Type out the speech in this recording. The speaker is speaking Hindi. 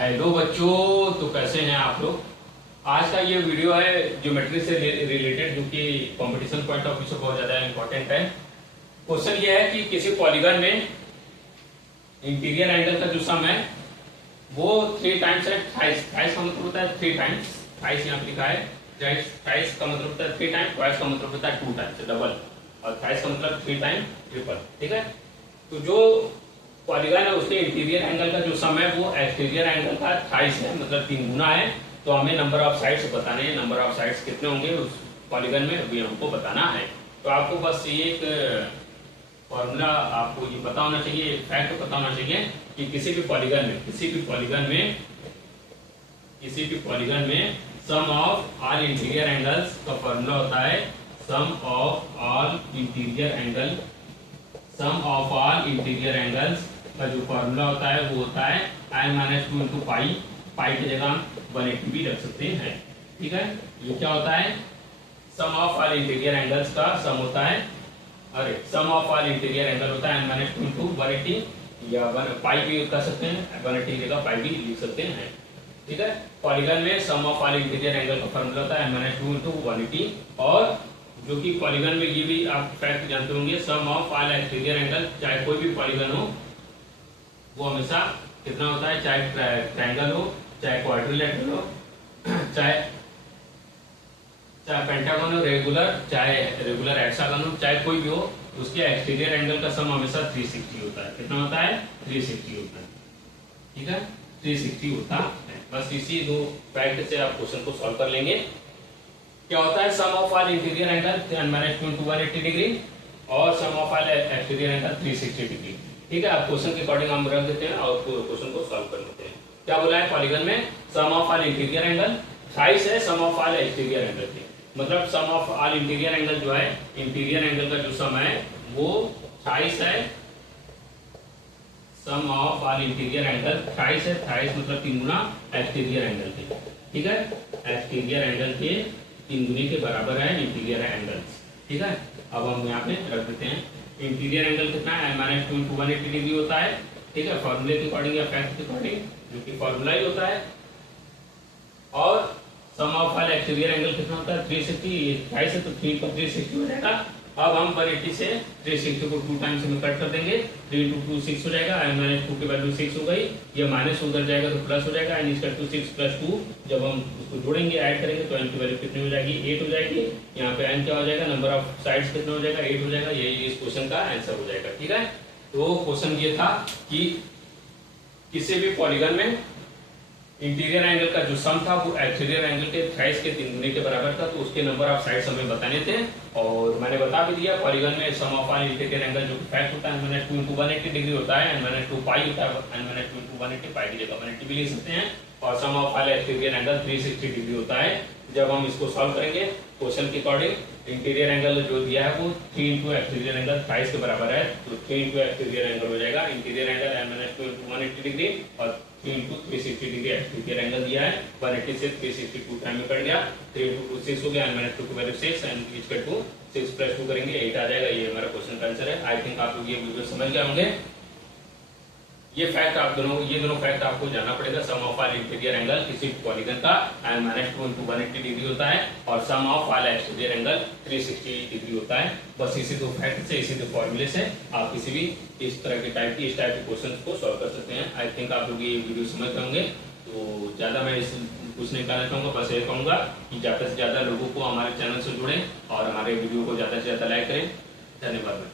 हेलो बच्चों, तो कैसे हैं आप लोग। आज का ये वीडियो है ज्योमेट्री से रिलेटेड, जो कि कंपटीशन पॉइंट ऑफ व्यू से बहुत ज्यादा इंपॉर्टेंट है। क्वेश्चन ये है कि किसी पॉलीगन में इंटीरियर एंगल का जो सम है वो 3 टाइम्स है। थ्राइस का मतलब होता है 3 टाइम्स। थ्राइस यहाँ पे लिखा है। थ्राइस का मतलब होता है 3 टाइम्स, ट्वाइस का मतलब होता है 2 टाइम्स, डबल। और थ्राइस का मतलब 3 टाइम ट्रिपल। ठीक है, तो जो पॉलीगन है उसके इंटीरियर एंगल का जो सम है वो एक्सटीरियर एंगल का थ्राइस है, मतलब 3 गुना है। तो हमें नंबर ऑफ साइड्स बताने हैं। नंबर ऑफ साइड्स कितने होंगे उस पॉलीगन में अभी हमको बताना है। तो आपको बस ये एक फॉर्मूला आपको ये पता होना चाहिए, फैक्ट पता होना चाहिए कि किसी भी पॉलीगन में sum of all interior angles का फॉर्मूला होता है sum of all interior angles का जो फॉर्मूला होता है वो होता है n-2 इंटू पाई। पाई की जगह हम 180 भी रख सकते हैं। ठीक है, ये क्या होता है, sum of all interior angles का सम होता है, अरे सम ऑफ ऑल इंटीरियर एंगल होता है n-2 इंटू 180, या पाई भी कर सकते हैं, 180 की जगह पाई भी लिख सकते हैं। ठीक है, पॉलीगन में sum of all interior angle का फॉर्मूला होता है n-2 इंटू 180। और जो कि पॉलीगन में ये भी आप फैक्ट जानते होंगे, सम ऑफ ऑल एक्सटीरियर एंगल, चाहे कोई भी पॉलीगन हो वो हमेशा कितना होता है, चाहे ट्रायंगल हो, चाहे क्वाड्रिलेटरल हो, चाहे पेंटागन हो, चाहे रेगुलर हेक्सागन हो, चाहे कोई भी हो, उसके एक्सटीरियर एंगल का सम हमेशा 360 होता है। कितना होता है, 360 होता है। ठीक है, 360 होता है। बस इसी दो फैक्ट से आप क्वेश्चन को सॉल्व कर लेंगे। क्या होता है, sum of all interior angle n-2 into 180 degree और sum of all exterior angle 360 degree. ठीक है, आप क्वेश्चन के अकॉर्डिंग हम रख देते हैं और क्वेश्चन को सॉल्व कर लेते हैं। क्या बोला है, पॉलीगन में sum of all interior angle thrice है sum of all exterior angle के, मतलब sum of all interior angle जो है, इंटीरियर एंगल का जो सम है वो थ्राइस है। Sum of all interior angle thrice है, थ्राइस मतलब 3 गुना एक्सटीरियर एंगल के। ठीक है, एक्सटीरियर एंगल के 3 गुने के बराबर है इंटीरियर एंगल्स। ठीक है, अब हम यहाँ पे रख देते हैं। इंटीरियर एंगल कितना है, n-2 इंटू 180 डिग्री होता है। ठीक है, फॉर्मूले के अकॉर्डिंग या फैक्ट के अकॉर्डिंग, जो कि फॉर्मूला ही होता है। और sum of all exterior angle कितना होता है, 360। 2 है तो 3 को 360 हो जाएगा। अब हम 180 से 360 को 2 टाइम्स में कट कर देंगे, 3 इंटू 2 6 हो जाएगा। n-2 की वैल्यू 6 हो गई, ये माइनस उधर जाएगा तो प्लस हो जाएगा। n=6 + 2 जब हम उसको जोड़ेंगे, ऐड करेंगे तो n की वैल्यू कितनी हो जाएगी, 8 हो जाएगी। यहाँ पे n क्या हो जाएगा, नंबर ऑफ साइड्स कितना हो जाएगा, 8 हो जाएगा। यही इस क्वेश्चन का आंसर हो जाएगा। ठीक है, तो क्वेश्चन ये था कि किसी भी पॉलीगन में इंटीरियर एंगल का जो सम था वो एक्सटीरियर एंगल के थ्राइस के 3 गुने के बराबर था, तो उसके नंबर ऑफ साइड्स हमें बताने थे। और मैंने बता भी दिया, पॉलीगन में sum of all interior angle जो फैक्ट होता है n-2 इंटू 180 डिग्री होता है, n-2 पाई होता है, n-2 इंटू 180 पाई की जगह 180 भी लिख सकते हैं। और sum of all exterior angle 360 degree होता है। जब हम इसको सॉल्व करेंगे क्वेश्चन के अकॉर्डिंग, इंटीरियर एंगल जो दिया है वो 3 इंटू एक्सटीरियर एंगल थ्राइस के बराबर है, तो 3 इंटू एक्सटीरियर एंगल हो जाएगा। Interior angle n-2 into 180 degree और 3 इंटू 360 डिग्री एक्सटीरियर एंगल दिया है। 180 से 360 2 टाइम में कट गया, 3 इंटू 2 6 हो गया, n-2 की वैल्यू 6, and इक्वल टू 6 + 2 करेंगे 8 आ जाएगा। ये हमारा क्वेश्चन का आंसर है। आई थिंक आप लोग ये वीडियो समझ गए होंगे। ये दोनों फैक्ट आपको जानना पड़ेगा। Sum of all interior angle किसी पॉलीगन का n-2 इंटू 180 डिग्री होता है और sum of all exterior angle 360 degree होता है। बस इसी दो फैक्ट से, इसी दो फॉर्मूले से आप किसी भी इस टाइप के क्वेश्चन को सॉल्व कर सकते हैं। आई थिंक आप लोग ये वीडियो समझ होंगे। तो ज्यादा मैं इस कुछ नहीं कहना चाहूँगा, बस ये कहूँगा कि ज़्यादा से ज़्यादा लोगों को हमारे चैनल से जुड़ें और हमारे वीडियो को ज़्यादा से ज़्यादा लाइक करें। धन्यवाद।